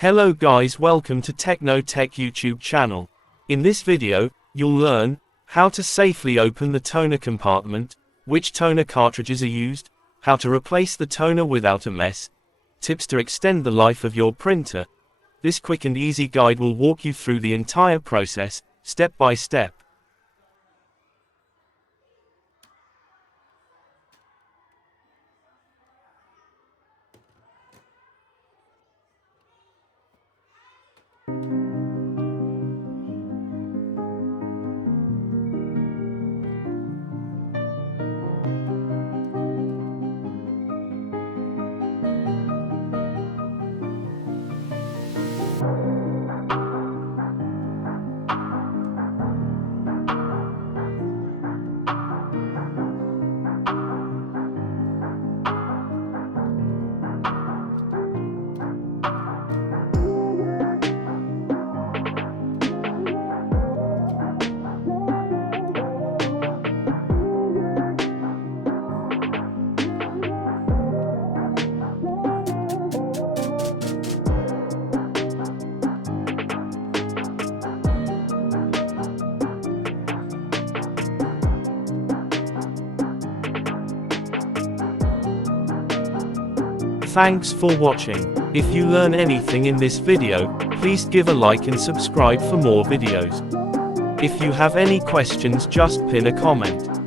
Hello guys, welcome to Techno-Tech YouTube channel. In this video, you'll learn how to safely open the toner compartment, which toner cartridges are used, how to replace the toner without a mess, tips to extend the life of your printer. This quick and easy guide will walk you through the entire process, step by step. Thanks for watching. If you learn anything in this video, please give a like and subscribe for more videos. If you have any questions, just pin a comment.